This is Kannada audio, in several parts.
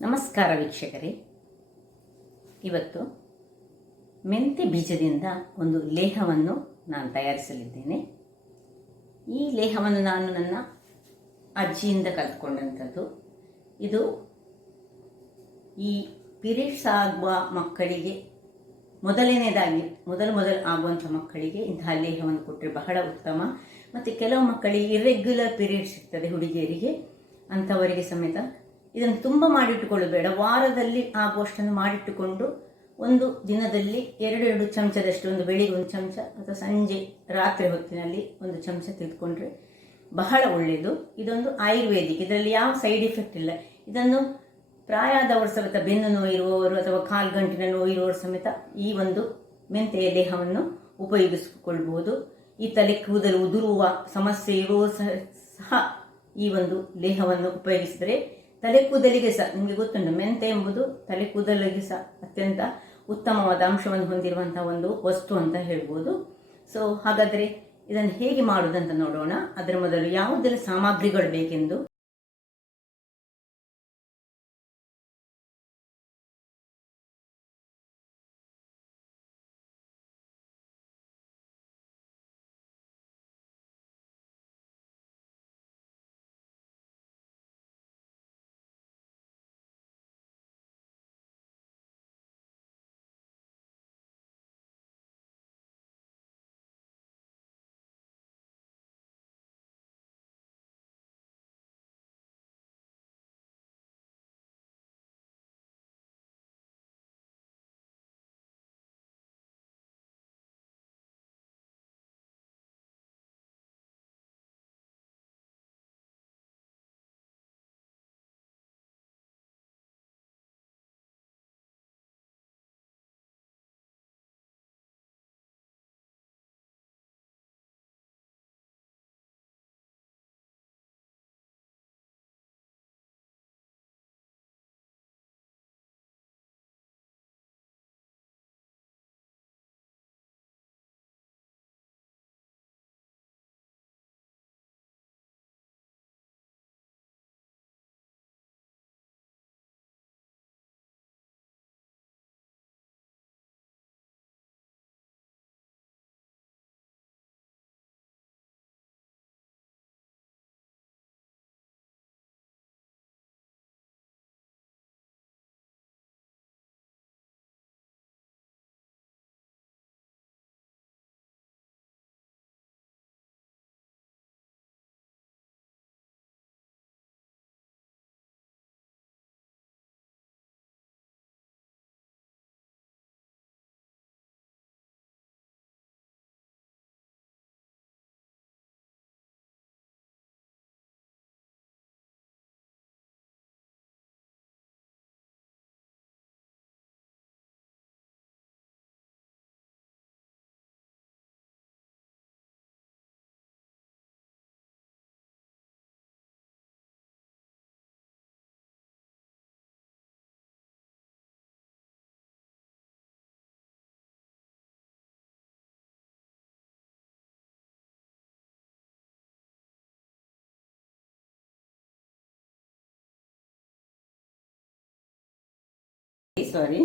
ನಮಸ್ಕಾರ ವೀಕ್ಷಕರೇ. ಇವತ್ತು ಮೆಂತ್ಯ ಬೀಜದಿಂದ ಒಂದು ಲೇಹವನ್ನು ನಾನು ತಯಾರಿಸಲಿದ್ದೇನೆ. ಈ ಲೇಹವನ್ನು ನಾನು ನನ್ನ ಅಜ್ಜಿಯಿಂದ ಕಲಿತ್ಕೊಂಡಂಥದ್ದು. ಇದು ಈ ಪೀರಿಯಡ್ಸ್ ಆಗುವ ಮಕ್ಕಳಿಗೆ ಮೊದಲು ಆಗುವಂಥ ಮಕ್ಕಳಿಗೆ ಇಂತಹ ಲೇಹವನ್ನು ಕೊಟ್ಟರೆ ಬಹಳ ಉತ್ತಮ. ಮತ್ತು ಕೆಲವು ಮಕ್ಕಳಿಗೆ ಇರ್ರೆಗ್ಯುಲರ್ ಪೀರಿಯಡ್ಸ್ ಇರ್ತದೆ ಹುಡುಗಿಯರಿಗೆ, ಅಂಥವರಿಗೆ ಸಮೇತ ಇದನ್ನು ತುಂಬ ಮಾಡಿಟ್ಟುಕೊಳ್ಳಬೇಡ. ವಾರದಲ್ಲಿ ಆಗುವಷ್ಟನ್ನು ಮಾಡಿಟ್ಟುಕೊಂಡು ಒಂದು ದಿನದಲ್ಲಿ 2 ಚಮಚದಷ್ಟು, ಒಂದು ಬೆಳಿಗ್ಗೆ 1 ಚಮಚ ಅಥವಾ ಸಂಜೆ ರಾತ್ರಿ ಹೊತ್ತಿನಲ್ಲಿ 1 ಚಮಚ ತೆಗೆದುಕೊಂಡ್ರೆ ಬಹಳ ಒಳ್ಳೆಯದು. ಇದೊಂದು ಆಯುರ್ವೇದಿಕ್, ಇದರಲ್ಲಿ ಯಾವ ಸೈಡ್ ಎಫೆಕ್ಟ್ ಇಲ್ಲ. ಇದನ್ನು ಪ್ರಾಯದವರು ಸಮೇತ, ಬೆನ್ನು ನೋವು ಇರುವವರು ಅಥವಾ ಕಾಲ್ಗಂಟಿನ ನೋವು ಇರುವವರು ಸಮೇತ ಈ ಒಂದು ಮೆಂತೆಯ ಲೇಹವನ್ನು ಉಪಯೋಗಿಸಿಕೊಳ್ಬಹುದು. ಈ ತಲೆ ಕೂದಲು ಉದುರುವ ಸಮಸ್ಯೆ ಇರುವವರು ಸಹ ಈ ಒಂದು ಲೇಹವನ್ನು ಉಪಯೋಗಿಸಿದರೆ ತಲೆ ಕೂದಲಿಗೆ ಸಹ, ನಿಮಗೆ ಗೊತ್ತುಂಟು ಮೆಂತೆ ಎಂಬುದು ತಲೆ ಕೂದಲಿಗೆ ಸಹ ಅತ್ಯಂತ ಉತ್ತಮವಾದ ಅಂಶವನ್ನು ಹೊಂದಿರುವಂತಹ ಒಂದು ವಸ್ತು ಅಂತ ಹೇಳ್ಬೋದು. ಸೊ ಹಾಗಾದರೆ ಇದನ್ನು ಹೇಗೆ ಮಾಡುವುದಂತ ನೋಡೋಣ. ಅದರ ಮೊದಲು ಯಾವುದೆಲ್ಲ ಸಾಮಗ್ರಿಗಳು ಬೇಕೆಂದು ಸಾರಿ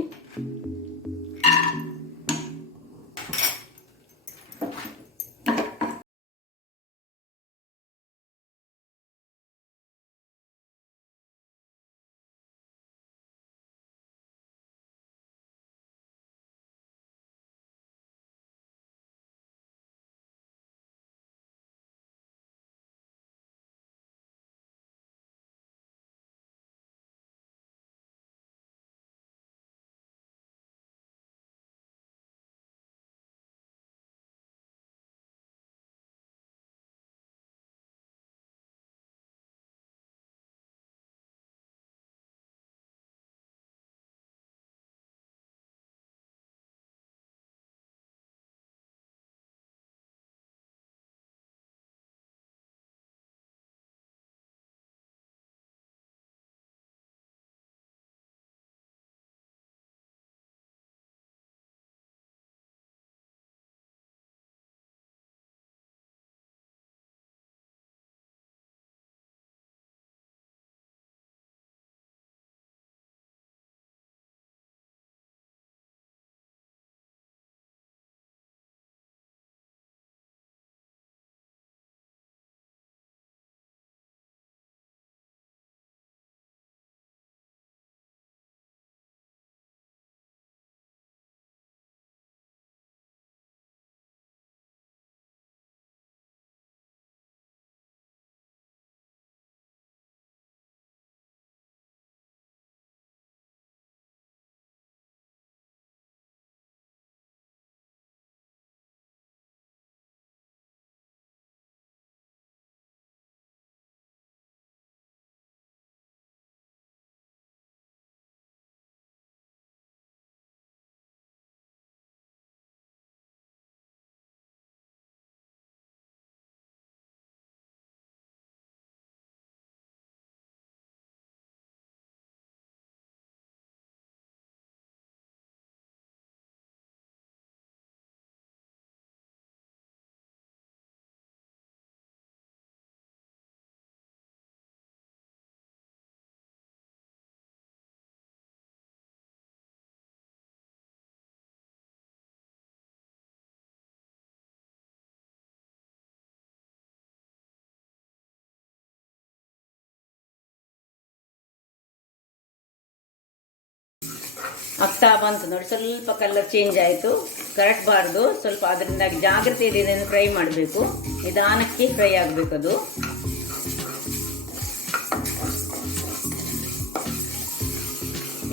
ಆಗ್ತಾ ಬಂತು ನೋಡಿ, ಸ್ವಲ್ಪ ಕಲರ್ ಚೇಂಜ್ ಆಯಿತು. ಕರಟಬಾರ್ದು, ಸ್ವಲ್ಪ ಅದರಿಂದಾಗಿ ಜಾಗ್ರತೆಯಲ್ಲಿ ಇದನ್ನು ಫ್ರೈ ಮಾಡಬೇಕು. ನಿಧಾನಕ್ಕೆ ಫ್ರೈ ಆಗಬೇಕು ಅದು.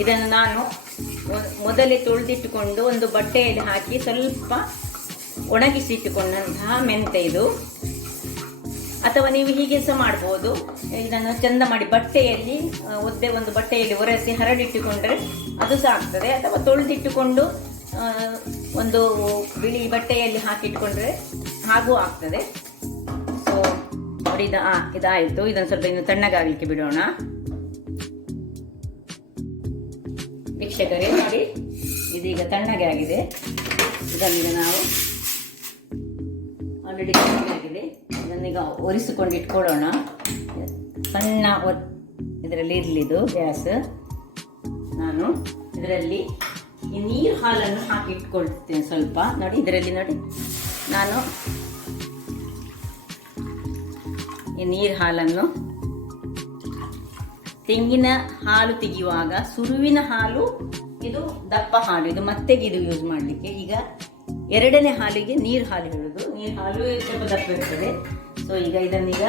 ಇದನ್ನು ನಾನು ಮೊದಲೇ ತೊಳೆದಿಟ್ಟುಕೊಂಡು ಒಂದು ಬಟ್ಟೆಯಲ್ಲಿ ಹಾಕಿ ಸ್ವಲ್ಪ ಒಣಗಿಸಿಟ್ಟುಕೊಂಡಂತಹ ಮೆಂತೆ ಇದು. ಅಥವಾ ನೀವು ಹೀಗೆ ಸಹ ಮಾಡ್ಬೋದು. ಇದನ್ನು ಚಂದ ಮಾಡಿ ಬಟ್ಟೆಯಲ್ಲಿ ಒಂದು ಬಟ್ಟೆಯಲ್ಲಿ ಒರೆಸಿ ಹರಡಿಟ್ಟುಕೊಂಡ್ರೆ ಅದು ಸಹ ಆಗ್ತದೆ. ಅಥವಾ ತೊಳೆದಿಟ್ಟುಕೊಂಡು ಒಂದು ಬಿಳಿ ಬಟ್ಟೆಯಲ್ಲಿ ಹಾಕಿಟ್ಕೊಂಡ್ರೆ ಹಾಗೂ ಆಗ್ತದೆ. ಸೊ ನೋಡಿ, ಇದಾಯಿತು. ಇದನ್ನು ಸ್ವಲ್ಪ ಇನ್ನು ತಣ್ಣಗಾಗಲಿಕ್ಕೆ ಬಿಡೋಣ. ವೀಕ್ಷಕರೇ ನೋಡಿ, ಇದೀಗ ತಣ್ಣಗೆ ಆಗಿದೆ. ಇದನ್ನೀಗ ನಾವು ಆಲ್ರೆಡಿ ತಣ್ಣಗಾಗಿದೆ. ಇದನ್ನೀಗ ಒರೆಸಿಕೊಂಡು ಇಟ್ಕೊಳ್ಳೋಣ. ಸಣ್ಣ ಇದರಲ್ಲಿ ಇರಲಿದು ಗ್ಯಾಸ್. ನಾನು ಇದರಲ್ಲಿ ಈ ನೀರು ಹಾಲನ್ನು ಹಾಕಿ ಇಟ್ಕೊಳ್ತೇನೆ ಸ್ವಲ್ಪ. ನೋಡಿ ಇದರಲ್ಲಿ ನೋಡಿ, ನಾನು ಈ ನೀರು ಹಾಲನ್ನು ತೆಂಗಿನ ಹಾಲು ತೆಗೆಯುವಾಗ ಸುರುವಿನ ಹಾಲು, ಇದು ದಪ್ಪ ಹಾಲು, ಇದು ಮತ್ತೆಗೆ ಇದು ಯೂಸ್ ಮಾಡಲಿಕ್ಕೆ. ಈಗ ಎರಡನೇ ಹಾಲಿಗೆ ನೀರು ಹಾಲು ಹೇಳೋದು. ನೀರು ಹಾಲು ಸ್ವಲ್ಪ ದಪ್ಪ ಇರ್ತದೆ. ಸೊ ಈಗ ಇದನ್ನೀಗ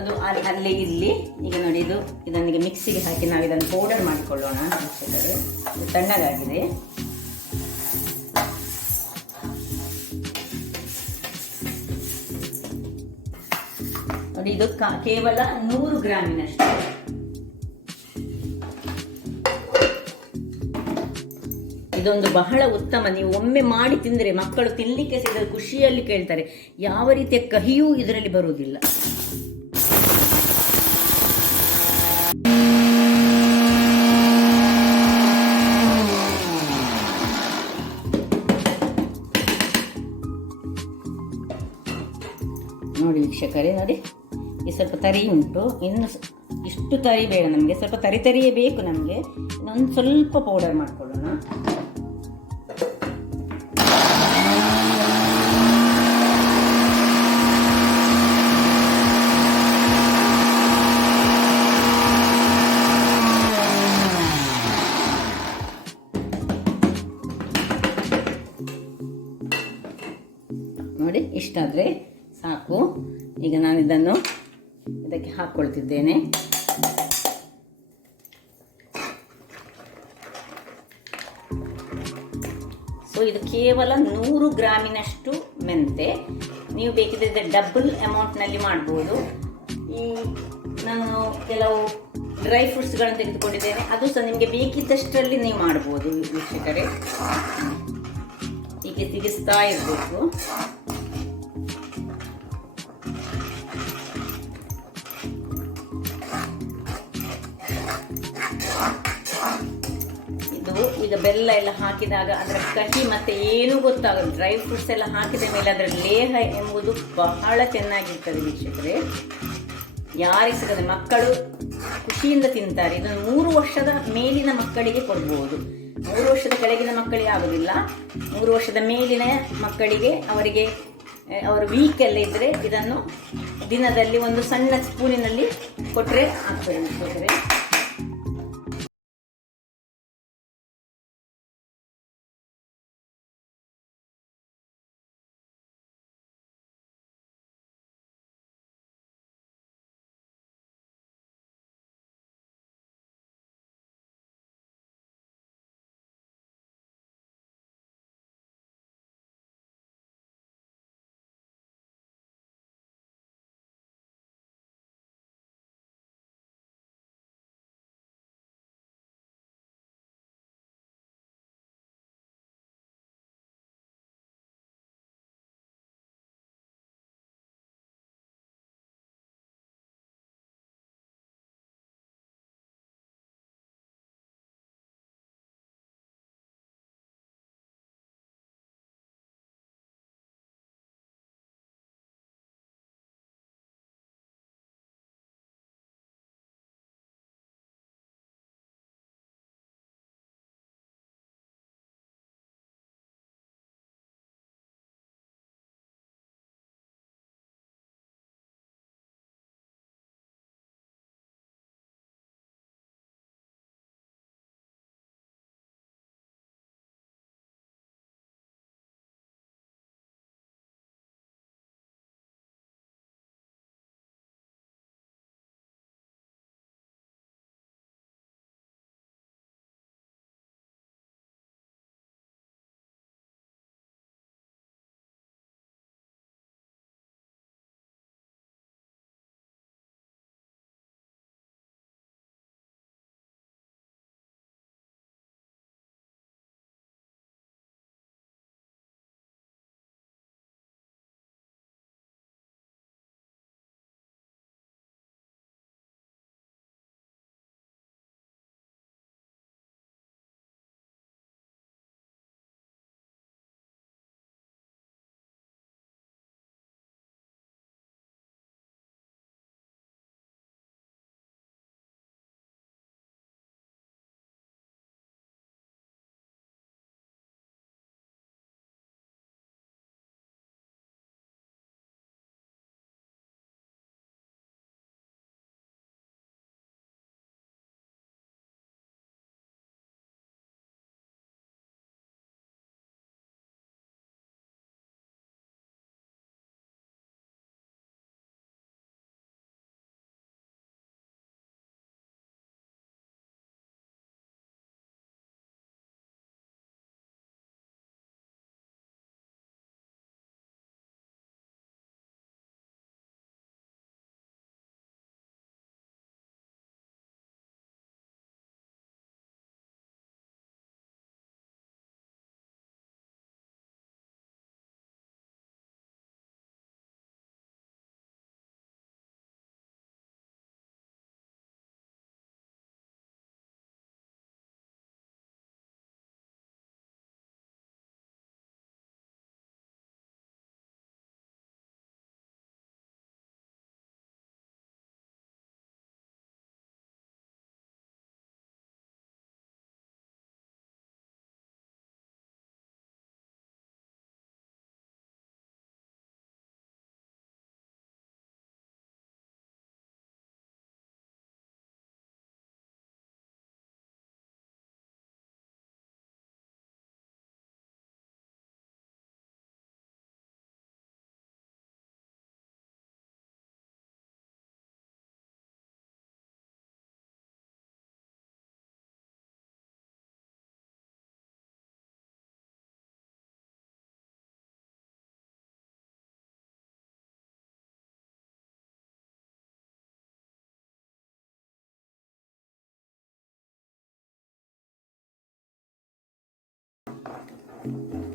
ಅದು ಅಲ್ಲೇ ಇರಲಿ. ಈಗ ನೋಡಿ, ಇದನ್ನೀಗ ಮಿಕ್ಸಿಗೆ ಹಾಕಿ ನಾವು ಇದನ್ನು ಪೌಡರ್ ಮಾಡಿಕೊಳ್ಳೋಣ. ಇದು ತಣ್ಣಗಾಗಿದೆ. ನೋಡಿ, ಇದು ಕೇವಲ 100 ಗ್ರಾಮಿನಷ್ಟು. ಇದೊಂದು ಬಹಳ ಉತ್ತಮ. ನೀವು ಒಮ್ಮೆ ಮಾಡಿ ತಿಂದರೆ ಮಕ್ಕಳು ತಿನ್ನಲಿಕ್ಕೆ ಸಿಗದ ಖುಷಿಯಲ್ಲಿ ಕೇಳ್ತಾರೆ. ಯಾವ ರೀತಿಯ ಕಹಿಯೂ ಇದರಲ್ಲಿ ಬರುವುದಿಲ್ಲ. ನೋಡಿ ವೀಕ್ಷಕರೇ, ನೋಡಿ ಈ ಸ್ವಲ್ಪ ತರಿ ಉಂಟು. ಇನ್ನು ಇಷ್ಟು ತರಿ ಬೇಡ ನಮಗೆ, ಸ್ವಲ್ಪ ತರಿಯೇ ಬೇಕು ನಮಗೆ. ಇನ್ನೊಂದು ಸ್ವಲ್ಪ ಪೌಡರ್ ಮಾಡ್ಕೊಳ್ಳೋಣ. ನೋಡಿ, ಇಷ್ಟಾದರೆ ಸಾಕು. ಈಗ ನಾನು ಇದಕ್ಕೆ ಹಾಕ್ಕೊಳ್ತಿದ್ದೇನೆ. ಸೊ ಇದು ಕೇವಲ 100 ಗ್ರಾಮಿನಷ್ಟು ಮೆಂತೆ. ನೀವು ಬೇಕಿದ್ರೆ ಡಬಲ್ ಅಮೌಂಟ್ನಲ್ಲಿ ಮಾಡ್ಬೋದು. ಈ ನಾನು ಕೆಲವು ಡ್ರೈ ಫ್ರೂಟ್ಸ್ಗಳನ್ನು ತೆಗೆದುಕೊಂಡಿದ್ದೇನೆ, ಅದು ಸಹ ನಿಮಗೆ ಬೇಕಿದ್ದಷ್ಟರಲ್ಲಿ ನೀವು ಮಾಡ್ಬೋದು ವೀಕ್ಷಕರೇ. ಹೀಗೆ ತಿಗಿಸ್ತಾ ಇರಬೇಕು. ಈಗ ಬೆಲ್ಲ ಎಲ್ಲ ಹಾಕಿದಾಗ ಅದರ ಕಹಿ ಮತ್ತೆ ಏನೂ ಗೊತ್ತಾಗಲ್ಲ. ಡ್ರೈ ಫ್ರೂಟ್ಸ್ ಎಲ್ಲ ಹಾಕಿದ ಮೇಲೆ ಅದರ ಲೇಹ ಎಂಬುದು ಬಹಳ ಚೆನ್ನಾಗಿರ್ತದೆ ವೀಕ್ಷಕರೇ. ಯಾರಿಗೆ ಸಿಗದೆ ಮಕ್ಕಳು ಖುಷಿಯಿಂದ ತಿಂತಾರೆ. ಇದನ್ನು 3 ವರ್ಷದ ಮೇಲಿನ ಮಕ್ಕಳಿಗೆ ಕೊಡ್ಬೋದು. 3 ವರ್ಷದ ಕೆಳಗಿನ ಮಕ್ಕಳಿಗೆ ಆಗೋದಿಲ್ಲ. 3 ವರ್ಷದ ಮೇಲಿನ ಮಕ್ಕಳಿಗೆ ಅವರು ವೀಕ್ ಎಲ್ಲ ಇದ್ದರೆ ಇದನ್ನು ದಿನದಲ್ಲಿ ಒಂದು ಸಣ್ಣ ಸ್ಪೂನಿನಲ್ಲಿ ಕೊಟ್ಟರೆ ಆಗ್ತದೆ ವೀಕ್ಷಕರೇ.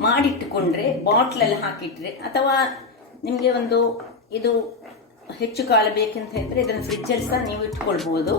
ಮಾಡಿಟ್ಟುಕೊಂಡ್ರೆ ಬಾಟ್ಲಲ್ಲಿ ಹಾಕಿಟ್ರೆ, ಅಥವಾ ನಿಮಗೆ ಒಂದು ಇದು ಹೆಚ್ಚು ಕಾಲ ಬೇಕಂತ ಹೇಳಿದ್ರೆ ಇದನ್ನು ಫ್ರಿಜ್ಜಲ್ಲಿ ಸಹ ನೀವು ಇಟ್ಕೊಳ್ಬೋದು.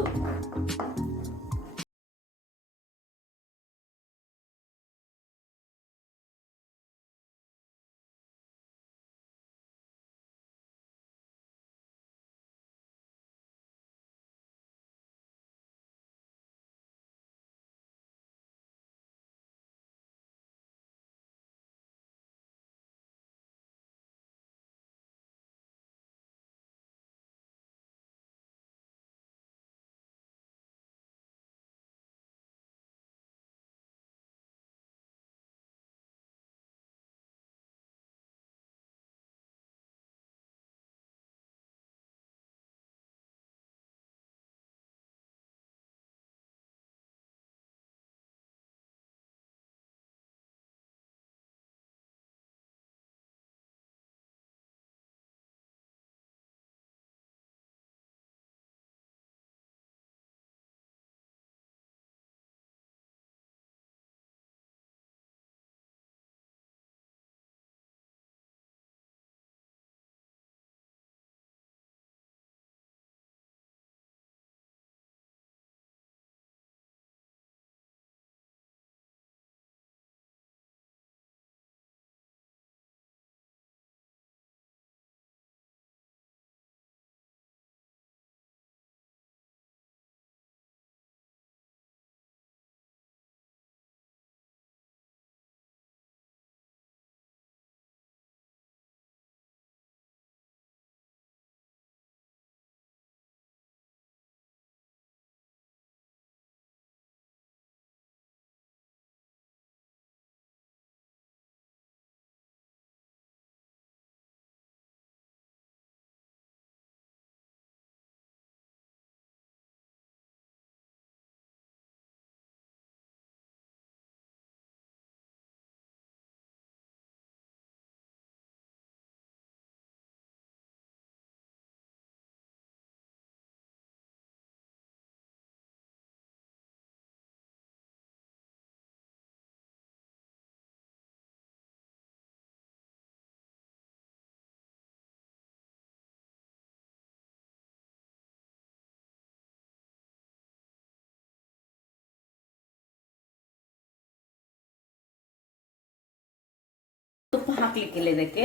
ತುಪ್ಪ ಹಾಕ್ಲಿಕ್ಕಿಲ್ಲ, ಇದಕ್ಕೆ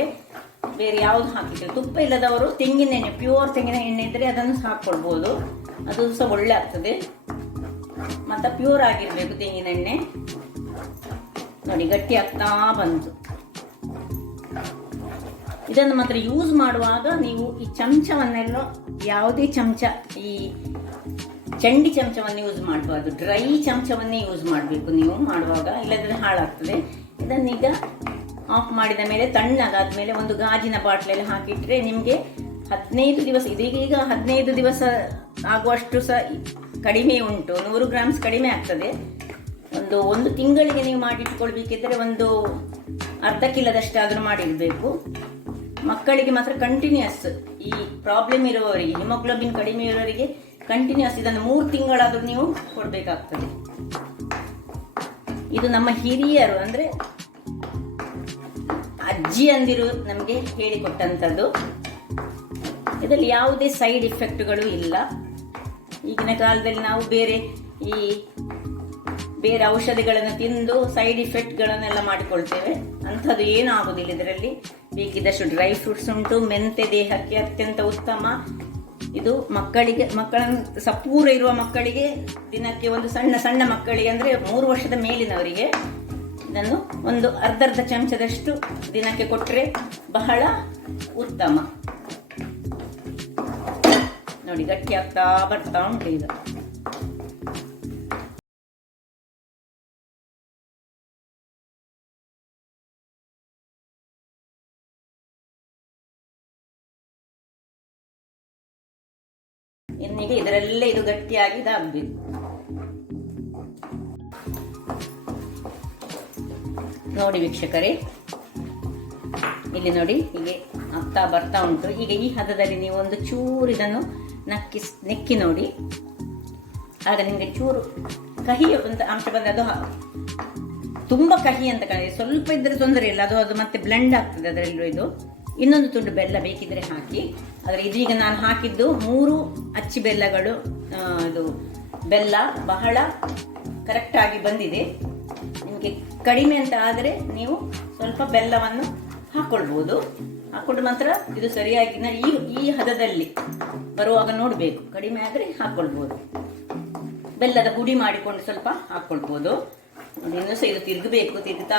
ಬೇರೆ ಯಾವುದು ಹಾಕ್ಲಿಕ್ಕಿಲ್ಲ. ತುಪ್ಪ ಇಲ್ಲದವರು ತೆಂಗಿನ ಎಣ್ಣೆ, ಪ್ಯೂರ್ ತೆಂಗಿನ ಎಣ್ಣೆ ಇದ್ದರೆ ಅದನ್ನು ಹಾಕ್ಕೊಳ್ಬೋದು, ಅದು ಸಹ ಒಳ್ಳೆ ಆಗ್ತದೆ. ಮತ್ತು ಪ್ಯೂರ್ ಆಗಿರಬೇಕು ತೆಂಗಿನ ಎಣ್ಣೆ. ನೋಡಿ ಗಟ್ಟಿ ಆಗ್ತಾ ಬಂತು. ಇದನ್ನು ಮಾತ್ರ ಯೂಸ್ ಮಾಡುವಾಗ ನೀವು ಈ ಚಮಚವನ್ನೆಲ್ಲ, ಯಾವುದೇ ಚಮಚ, ಈ ಚಂಡಿ ಚಮಚವನ್ನು ಯೂಸ್ ಮಾಡಬಾರ್ದು, ಡ್ರೈ ಚಮಚವನ್ನೇ ಯೂಸ್ ಮಾಡಬೇಕು ನೀವು ಮಾಡುವಾಗ, ಇಲ್ಲದ್ರೆ ಹಾಳಾಗ್ತದೆ. ಇದನ್ನೀಗ ಆಫ್ ಮಾಡಿದ ಮೇಲೆ, ತಣ್ಣಗಾದ ಮೇಲೆ ಒಂದು ಗಾಜಿನ ಬಾಟ್ಲಲ್ಲಿ ಹಾಕಿಟ್ರೆ ನಿಮಗೆ 15 ದಿವಸ, ಇದೀಗ 15 ದಿವಸ ಆಗುವಷ್ಟು ಸಹ ಕಡಿಮೆ ಉಂಟು, 100 ಗ್ರಾಮ್ಸ್ ಕಡಿಮೆ ಆಗ್ತದೆ. ಒಂದು ತಿಂಗಳಿಗೆ ನೀವು ಮಾಡಿಟ್ಕೊಳ್ಬೇಕಿದ್ರೆ ಒಂದು ಅರ್ಧ ಕಿಲೋದಷ್ಟಾದರೂ ಮಾಡಿಡಬೇಕು. ಮಕ್ಕಳಿಗೆ ಮಾತ್ರ ಕಂಟಿನ್ಯೂಸ್, ಈ ಪ್ರಾಬ್ಲಮ್ ಇರುವವರಿಗೆ, ಹಿಮೋಗ್ಲೋಬಿನ್ ಕಡಿಮೆ ಇರೋರಿಗೆ ಕಂಟಿನ್ಯೂಸ್ ಇದನ್ನು 3 ತಿಂಗಳಾದರೂ ನೀವು ಕೊಡಬೇಕಾಗ್ತದೆ. ಇದು ನಮ್ಮ ಹಿರಿಯರು, ಅಂದರೆ ಅಜ್ಜಿ ಅಂದಿರು ನಮಗೆ ಹೇಳಿಕೊಟ್ಟಂಥದ್ದು. ಇದರಲ್ಲಿ ಯಾವುದೇ ಸೈಡ್ ಇಫೆಕ್ಟ್ಗಳು ಇಲ್ಲ. ಈಗಿನ ಕಾಲದಲ್ಲಿ ನಾವು ಬೇರೆ ಔಷಧಿಗಳನ್ನು ತಿಂದು ಸೈಡ್ ಇಫೆಕ್ಟ್ಗಳನ್ನೆಲ್ಲ ಮಾಡಿಕೊಳ್ತೇವೆ. ಅಂಥದ್ದು ಏನೂ ಆಗೋದಿಲ್ಲ ಇದರಲ್ಲಿ. ಬೇಕಿದ್ದಷ್ಟು ಡ್ರೈ ಫ್ರೂಟ್ಸ್ ಉಂಟು, ಮೆಂತೆ ದೇಹಕ್ಕೆ ಅತ್ಯಂತ ಉತ್ತಮ. ಇದು ಮಕ್ಕಳನ್ನು ಸಪೂರ ಇರುವ ಮಕ್ಕಳಿಗೆ, ದಿನಕ್ಕೆ ಒಂದು ಸಣ್ಣ ಮಕ್ಕಳಿಗೆ ಅಂದರೆ 3 ವರ್ಷದ ಮೇಲಿನವರಿಗೆ ಇದನ್ನು ಒಂದು ಅರ್ಧ ಚಮಚದಷ್ಟು ದಿನಕ್ಕೆ ಕೊಟ್ಟರೆ ಬಹಳ ಉತ್ತಮ. ನೋಡಿ ಗಟ್ಟಿ ಆಗ್ತಾ ಬರ್ತಾ ಉಂಟು ಈಗ. ಇನ್ನೀಗ ಇದರಲ್ಲೇ ಇದು ಗಟ್ಟಿಯಾಗಿ ಇದಾಗಬೇಕು. ನೋಡಿ ವೀಕ್ಷಕರೇ, ಇಲ್ಲಿ ನೋಡಿ ಹೀಗೆ ಆಗ್ತಾ ಬರ್ತಾ ಉಂಟು. ಈಗ ಈ ಹದದಲ್ಲಿ ನೀವು ಒಂದು ಚೂರು ಇದನ್ನು ನೆಕ್ಕಿ ನೋಡಿ, ಆಗ ನಿಮಗೆ ಚೂರು ಕಹಿ ಒಂದು ಅಂಶ ಬಂದದ್ದು ತುಂಬ ಕಹಿ ಅಂತ ಕಾಣಿದೆ, ಸ್ವಲ್ಪ ಇದ್ದರೆ ತೊಂದರೆ ಇಲ್ಲ, ಅದು ಮತ್ತೆ ಬ್ಲೆಂಡ್ ಆಗ್ತದೆ ಅದರಲ್ಲೂ. ಇದು ಇನ್ನೊಂದು ತುಂಡು ಬೆಲ್ಲ ಬೇಕಿದ್ರೆ ಹಾಕಿ. ಆದರೆ ಇದೀಗ ನಾನು ಹಾಕಿದ್ದು 3 ಅಚ್ಚಿ ಬೆಲ್ಲಗಳು. ಇದು ಬೆಲ್ಲ ಬಹಳ ಕರೆಕ್ಟಾಗಿ ಬಂದಿದೆ. ನಿಮಗೆ ಕಡಿಮೆ ಅಂತ ಆದರೆ ನೀವು ಸ್ವಲ್ಪ ಬೆಲ್ಲವನ್ನು ಹಾಕ್ಕೊಳ್ಬೋದು. ಹಾಕ್ಕೊಂಡು ಮಾತ್ರ ಇದು ಸರಿಯಾಗಿ ಈ ಹದದಲ್ಲಿ ಬರುವಾಗ ನೋಡಬೇಕು. ಕಡಿಮೆ ಆದರೆ ಹಾಕ್ಕೊಳ್ಬೋದು. ಬೆಲ್ಲದ ಹುಡಿ ಮಾಡಿಕೊಂಡು ಸ್ವಲ್ಪ ಹಾಕ್ಕೊಳ್ಬೋದು. ಇನ್ನೂ ಸಹ ಇದು ತಿರುಗಬೇಕು. ತಿರುಗ್ತಾ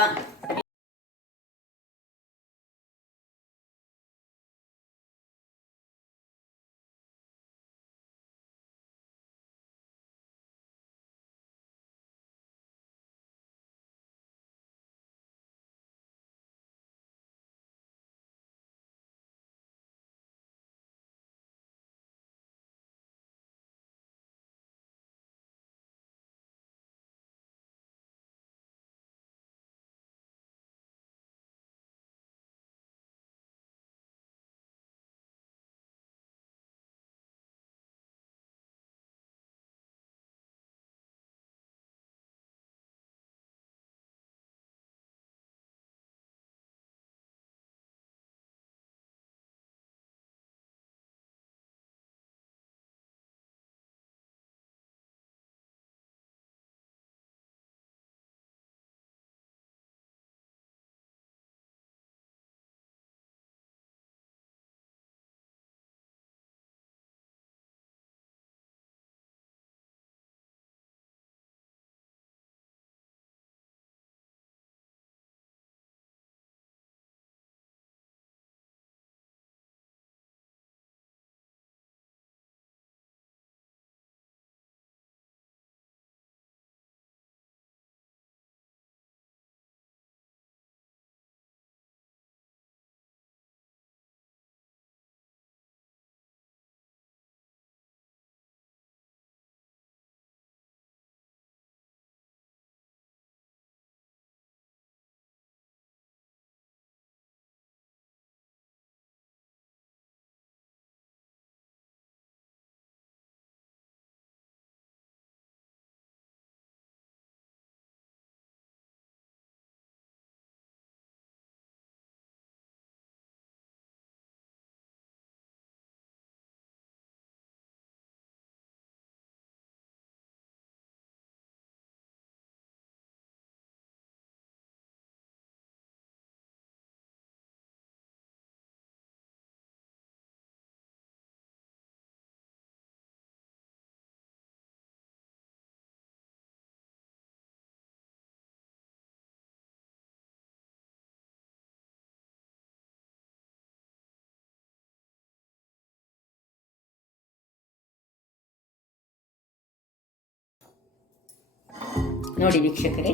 ನೋಡಿ ವೀಕ್ಷಕರೇ,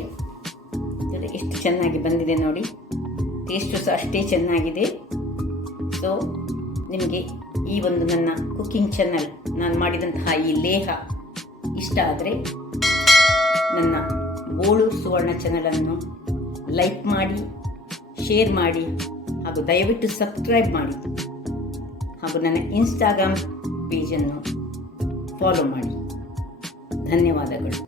ಎಷ್ಟು ಚೆನ್ನಾಗಿ ಬಂದಿದೆ ನೋಡಿ. ಟೇಸ್ಟು ಸಹ ಅಷ್ಟೇ ಚೆನ್ನಾಗಿದೆ. ಸೊ ನಿಮಗೆ ಈ ಒಂದು ನನ್ನ ಕುಕ್ಕಿಂಗ್ ಚಾನಲ್, ನಾನು ಮಾಡಿದಂತಹ ಈ ಲೇಹ ಇಷ್ಟ ಆದರೆ ನನ್ನ ಬೋಳು ಸುವರ್ಣ ಚಾನಲನ್ನು ಲೈಕ್ ಮಾಡಿ, ಶೇರ್ ಮಾಡಿ, ಹಾಗೂ ದಯವಿಟ್ಟು ಸಬ್ಸ್ಕ್ರೈಬ್ ಮಾಡಿ, ಹಾಗೂ ನನ್ನ ಇನ್ಸ್ಟಾಗ್ರಾಮ್ ಪೇಜನ್ನು ಫಾಲೋ ಮಾಡಿ. ಧನ್ಯವಾದಗಳು.